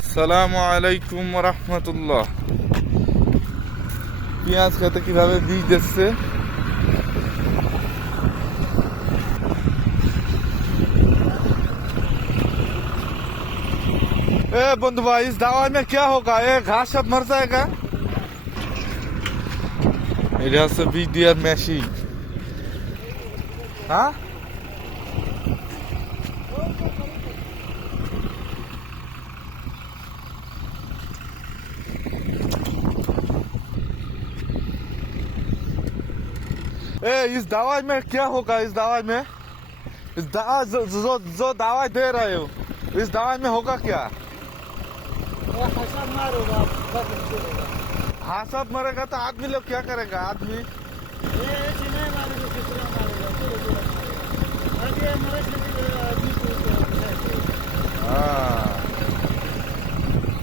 আসসালামু আলাইকুম রহমতুল্লাহ। পেঁয়াজ খেতে কিভাবে বীজ দিচ্ছে। ए बंधु भाई, इस दवा में क्या होगा? ये घास सब मर जाएगा। এটা হচ্ছে বীজ দেওয়ার মেশিন। হ্যাঁ, इस दवाई में क्या होगा? इस दवाई में इस दवा जो दवाई दे रहे हो, इस दवाई में होगा क्या? हाँ, सब मरेगा तो आदमी लोग क्या करेगा? आदमी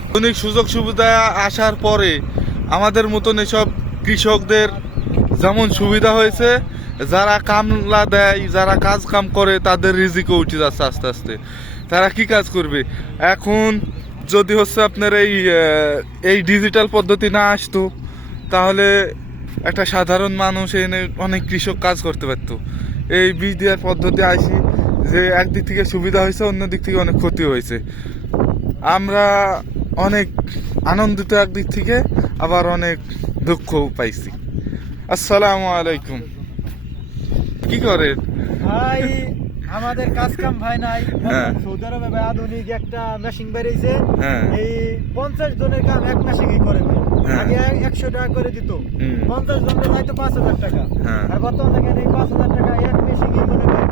আধুনিক সুযোগ সুবিধা আসার পরে আমাদের মতন এসব কৃষকদের যেমন সুবিধা হয়েছে, যারা কামলা দেয়, যারা কাজ কাম করে, তাদের রিজিকও উঠে যাচ্ছে আস্তে আস্তে। তারা কি কাজ করবে এখন? যদি হচ্ছে আপনার এই ডিজিটাল পদ্ধতি না আসতো, তাহলে একটা সাধারণ মানুষ এনে অনেক কৃষক কাজ করতে পারতো। এই বীজ দেওয়ার পদ্ধতি আসি যে একদিক থেকে সুবিধা হয়েছে, অন্য দিক থেকে অনেক ক্ষতি হয়েছে। আমরা অনেক আনন্দিত একদিক থেকে, আবার অনেক দুঃখও পাইছি। আসসালামু আলাইকুম। কি করেন ভাই? আমাদের কাজ কাম ভাই নাই। সৌদি আরবে ভাই আধুনিক একটা মেশিন বেরিয়েছে। এই 50 জনের কাম এক মেশিনই করে দেয়। আগে 100 টাকা করে দিত, 50 জনের হয়তো 5000 টাকা। আর বর্তমানে দেখেন এই 5000 টাকা এক মেশিনই মনে করেন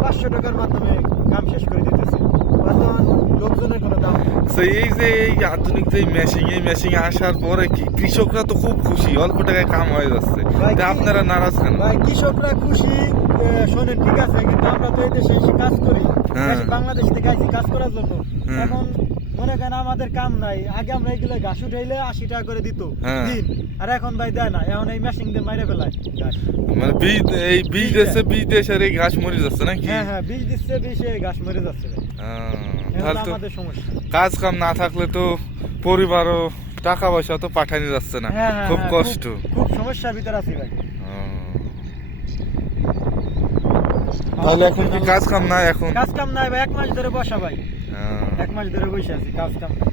500 টাকার মাধ্যমে কাম শেষ করে দিতেছে। বর্তমান লোকজনের কোনো দাম নেই। এই যে এই আধুনিক যে মেশিন আসার পরে কি কৃষকরা তো খুব খুশি, অল্প টাকায় কাম হয়ে যাচ্ছে। আপনারা নারাজ কেন? ভাই কৃষকরা খুশি, শোনেন ঠিক আছে, কিন্তু আমরা তো এই দেশে এসে কাজ করি, বাংলাদেশ থেকে আইছি কাজ করার জন্য। এখন মনে করেন আমাদের কাম নাই। আগে আমরা এগুলো ঘাস উঠাইলে 80 টাকা করে দিত দিন, আর এখন ভাই দেয় না। এখন এই মেশিন দিয়ে মাইরে ফেলায় ঘাস। মানে বীজ দেশে এই ঘাস মরে যাচ্ছে নাকি? হ্যাঁ, বীজ দিচ্ছে, বিষে ঘাস মরে যাচ্ছে। তাহলে তো আমাদের সমস্যা। কাজ কাম না থাকলে তো পরিবারও টাকা পয়সা তো পাঠানো যাচ্ছে না, খুব কষ্ট, খুব সমস্যার ভিতরে আছি ভাই। তাহলে এখন কি কাজ কাম নাই? এখন কাজ কাম নাই ভাই, 1 মাস ধরে বসা ভাই, 1 মাস ধরে বসে আছি, কাজ কাম নাই।